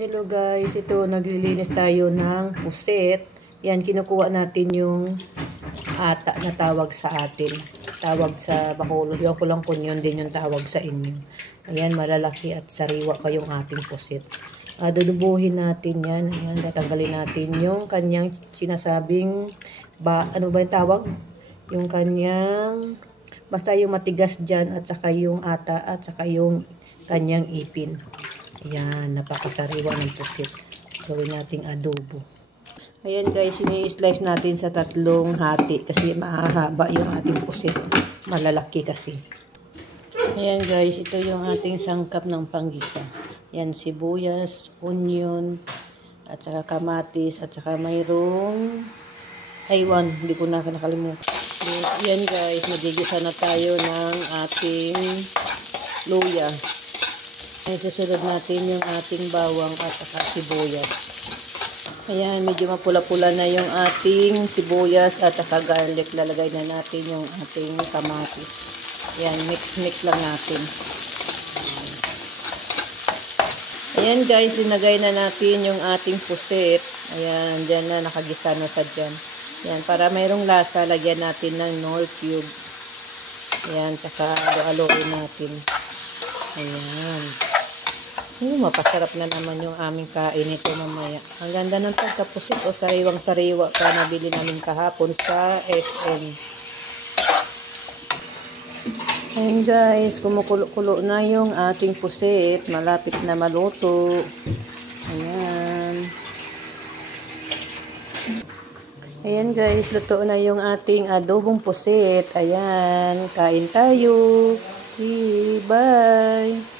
Hello guys, ito naglilinis tayo ng puset. Yan, kinukuha natin yung ata na tawag sa atin. Tawag sa Bacolod. Yung ko lang kung yun din yung tawag sa inyo. Ayan, malalaki at sariwa pa yung ating puset. Dudubuhin natin yan. Ayan, tatanggalin natin yung kanyang sinasabing, ano ba yung tawag? Yung kanyang, basta yung matigas dyan at saka yung ata at saka yung kanyang ipin. Ayan, napakasariwa ng pusit. Gawin nating adobo. Ayan guys, ini-slice natin sa 3 hati kasi mahahaba yung ating pusit. Malalaki kasi. Ayan guys, ito yung ating sangkap ng panggisa. Ayan, sibuyas, onion, at saka kamatis, at saka mayroong aywan, hindi ko na nakalimutan. Ayan guys, magigisa na tayo ng ating luya. Susunod natin yung ating bawang at saka sibuyas. Ayan, medyo mapula-pula na yung ating sibuyas at saka garlic. Lalagay na natin yung ating kamatis. Ayan, mix-mix lang natin. Ayan guys, sinagay na natin yung ating puset. Ayan, dyan na, nakagisa na sa dyan. Ayan, para mayroong lasa, lagyan natin ng Knorr cube. Ayan, saka alo-aloin natin. Ayan. Mapasarap na naman yung aming kain ito mamaya. Ang ganda ng pagkapusit o sariwang-sariwa pa nabili namin kahapon sa SM. Ayan guys, kumukulo-kulo na yung ating pusit. Malapit na maluto. Ayan. Ayan guys, luto na yung ating adobong pusit. Ayan, kain tayo. Bye!